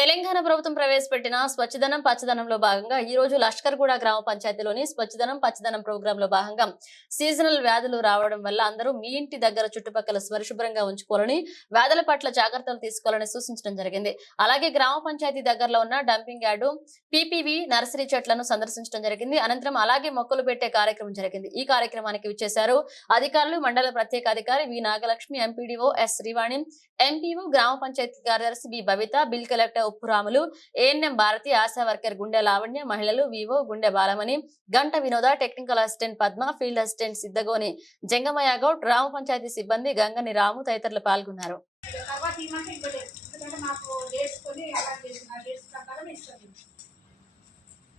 తెలంగాణ ప్రభుత్వం ప్రవేశపెట్టిన స్వచ్ఛదనం పచ్చదనంలో భాగంగా ఈ రోజు లష్కర్గూడ గ్రామ పంచాయతీలోని స్వచ్ఛదనం పచ్చదనం ప్రోగ్రాం లో భాగంగా సీజనల్ వ్యాధులు రావడం వల్ల అందరూ మీ ఇంటి దగ్గర చుట్టుపక్కల పరిశుభ్రంగా ఉంచుకోవాలని వ్యాధుల పట్ల జాగ్రత్తలు తీసుకోవాలని సూచించడం జరిగింది. అలాగే గ్రామ పంచాయతీ దగ్గరలో ఉన్న డంపింగ్ యార్డు పీపీవి నర్సరీ చెట్లను సందర్శించడం జరిగింది. అనంతరం అలాగే మొక్కలు పెట్టే కార్యక్రమం జరిగింది. ఈ కార్యక్రమానికి విచ్చేశారు అధికారులు మండల ప్రత్యేక అధికారి V Nagalakshmi MPDO S Srivani MPO గ్రామ పంచాయతీ కార్యదర్శి B Babitha bill collector Uppuramulu ANM Bharathi Asha worker Gunde Lavanya మహిళలు VO Gunde Balamani Ganta Vinoda technical assistant Padma field assistant Siddhagoni Jangamaiah Goud గ్రామ పంచాయతీ సిబ్బంది గంగని రాము తదితరులు పాల్గొన్నారు. తర్వాత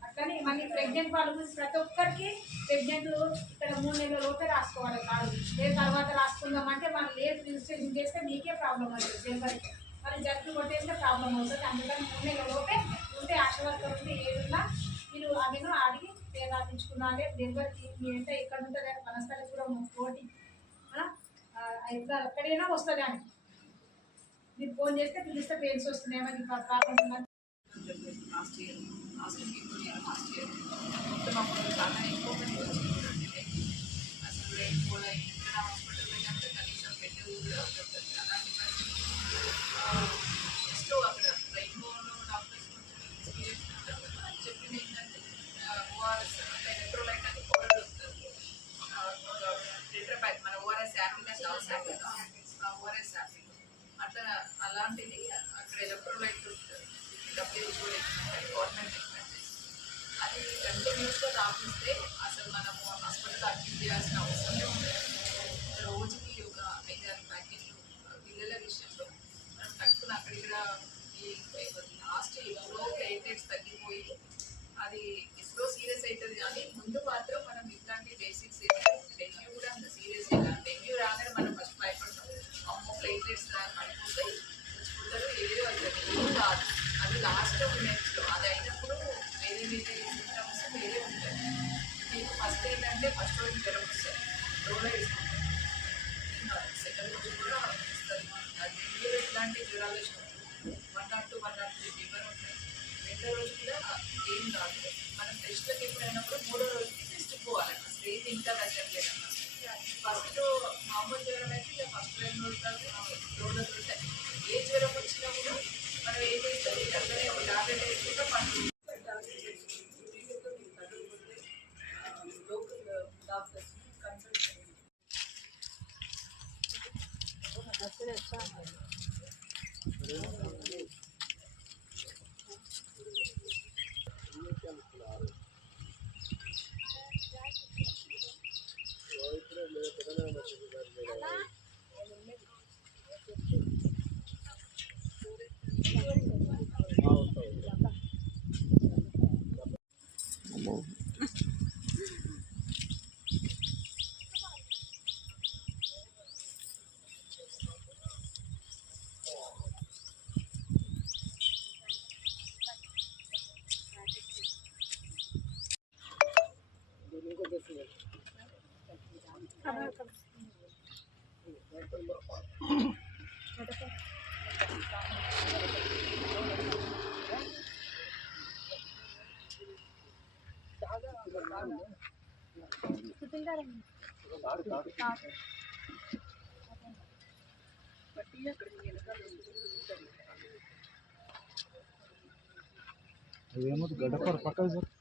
అట్లనే మళ్ళీ ప్రెగ్నెంట్ వాళ్ళు ప్రతి ఒక్కరికి ప్రెగ్నెంట్ ఇక్కడ మూడు నెలల లోపే రాసుకోవాలి కాదు. లేదు తర్వాత రాసుకుందామంటే మనం లేదు రిజిస్ట్రేషన్ చేస్తే మీకే ప్రాబ్లం అవుతుంది డెలివరీకి మరి జట్టు కొట్టేస్తే ప్రాబ్లం అవుతుంది. అందుకని మూడు నెలల లోపే ఉంటే ఆశ వర్కర్ ఉంటే ఏదున్నా మీరు అవిను అడిగి పేరు రాపించుకున్నారే డెలివరీకి మీ ఎంత ఎక్కడ ఉంటుంది వనస్థలిపురం కూడా ఆ, ఆ, ఇట్లా ఎక్కడైనా వస్తుంది అని. మీరు ఫోన్ చేస్తే పిలిస్తే పెయిన్స్ వస్తున్నాయి ప్రాబ్లం కాకుండా last year last year last year. మొత్తం అప్పుడు చాలా ఎక్కువ మంది వచ్చిందండి అసలు రేపు ఓఆర్ఎస్ హ్యాపీ అట్లా అలాంటిది అక్కడ ఎలక్ట్రోలైట్ ఉంటుంది డబ్ల్యూహెచ్ఓ గవర్నమెంట్ అది కంటిన్యూస్గా తాపిస్తే అసలు మనము హాస్పిటల్ అడ్మిట్ చేయాల్సిన అవసరం ఉండదు రోజుకి ఒక ఐదారు ప్యాకెట్లు పిల్లల విషయంలో మనం టక్కున అక్కడిక్కడ ఈ లాస్ట్ ఎప్పుడో ప్లేటెట్స్ తగ్గిపోయి అది ఎప్పుడో సీరియస్ అవుతుంది. కానీ ముందు మాత్రం అంటే ఫస్ట్ రోజు జ్వరం వస్తుంది డోలో వేసుకుంటాం సెకండ్ రోజు కూడా వస్తుంది డెంగ్యూ ఇట్లాంటి జ్వరాలు వచ్చినప్పుడు one nought two one nought three fever ఉంటాయి రెండో రోజు కూడా ఏం కాదు మనం టెస్ట్లకు ఎప్పుడైనా కూడా మూడో రోజుకి టెస్ట్ పోవాలి అసలు ఏది ఇంకా తగ్గట్లేదు ఫస్ట్ మామూలు జ్వరం అయితే ఇక ఫస్ట్ రెండు రోజులు రెండు రోజులు ఏ జ్వరం వచ్చినా కూడా మనం ఏం చేస్తాం అక్కడే లోకల్ కన్సల్ట్ చేయండి गड़ पर पकड़ सर